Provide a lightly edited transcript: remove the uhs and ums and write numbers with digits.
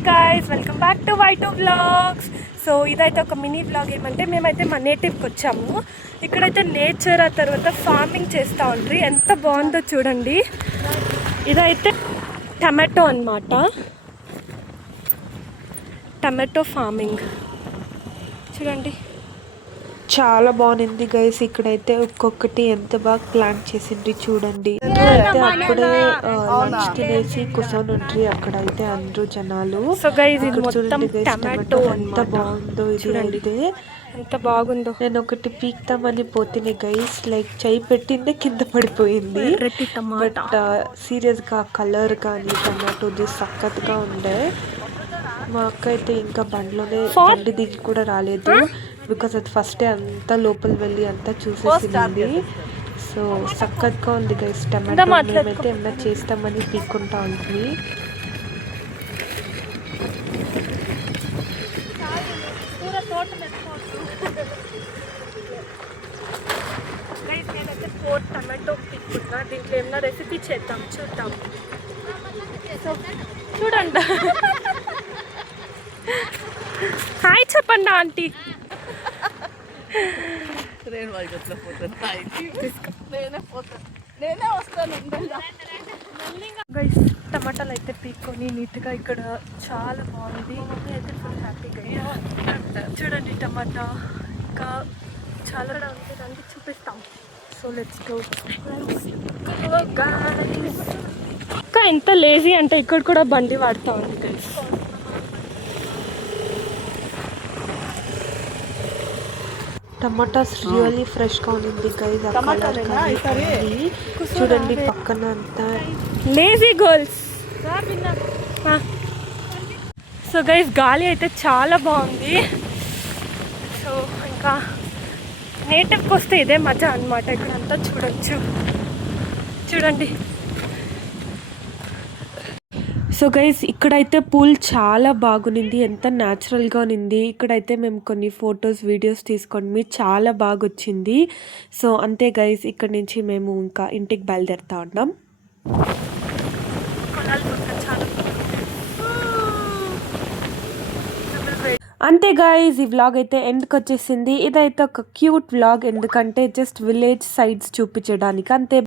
Hi guys, welcome back to Y two vlogs. So ఇదైతే ఒక mini vlog. ఏమంటే మేమైతే మా నేటివ్కి వచ్చాము. ఇక్కడైతే నేచర్, ఆ తర్వాత ఫార్మింగ్ చేస్తూ ఉంటారు. ఎంత బాగుందో చూడండి. ఇదైతే టమాటో అన్నమాట, టమాటో ఫార్మింగ్ చూడండి. చాలా బాగుంది గైస్. ఇక్కడైతే ఒక్కొక్కటి ఎంత బాగా ప్లాన్ చేసిండ్రి చూడండి. అయితే అప్పుడే లంచ్ తినేసి కూర్చొని ఉండ్రి అక్కడైతే అందరూ జనాలు. సో గైస్ ఇది మొత్తం చూడండి గైస్, టమాటో ఎంత బాగుందో ఇది. అయితే ఎంత బాగుందో. నేను ఒకటి పీక్తామని పోతేనే గైస్, లైక్ చెయ్యి పెట్టిందే కింద పడిపోయింది. బట్ సీరియస్ గా కలర్ కానీ టమాటోది సక్కత్గా ఉండే. మా అక్క అయితే ఇంకా బండి దిగి కూడా రాలేదు, బికాస్ అది ఫస్టే అంతా లోపల వెళ్ళి అంతా చూసేసింది. సో సక్కత్గా ఉంది గైస్ టమాటో. మేమైతే ఏమన్నా చేస్తామని పీక్కుంటా ఉంటుంది. నేనైతే 4 టమాటో పీక్కున్నా. దీంట్లో ఏమన్నా రెసిపీ చేద్దాం, చూద్దాం. సో చూడండి. హాయ్ చెప్పండి ఆంటీ. గైస్ టమాటాలు అయితే పీక్కొని నీట్గా ఇక్కడ చాలా బాగుంది. మమ్మీ అయితే ఫుల్ హ్యాపీగా. చూడండి టమాటా ఇంకా చాలా ఉంది, దానికి చూపిస్తాం. So let's go. ఇంకా ఎంత లేజీ అంటే ఇక్కడ కూడా బండి వాడుతూ ఉంది గైస్. టమాటాస్ రియల్లీ ఫ్రెష్ గా ఉంది గైస్. చూడండి పక్కన అంతా లేజీ గర్ల్స్. సో గైస్ గాలి అయితే చాలా బాగుంది. సో ఇంకా నేటివ్కి వస్తే ఇదే మజా అనమాట. ఇక్కడ అంతా చూడొచ్చు, చూడండి. సో గైస్ ఇక్కడైతే పూల్ చాలా బాగునింది, ఎంత న్యాచురల్గా ఉన్నింది. ఇక్కడైతే మేము కొన్ని ఫొటోస్ వీడియోస్ తీసుకొని చాలా బాగా వచ్చింది. సో అంతే గైస్, ఇక్కడ నుంచి మేము ఇంకా ఇంటికి బయలుదేరుతా ఉన్నాం. అంతే గైస్, ఈ వ్లాగ్ అయితే ఎండ్కి వచ్చేసింది. ఇదైతే ఒక క్యూట్ వ్లాగ్, ఎందుకంటే జస్ట్ విలేజ్ సైడ్స్ చూపించడానికి అంతే.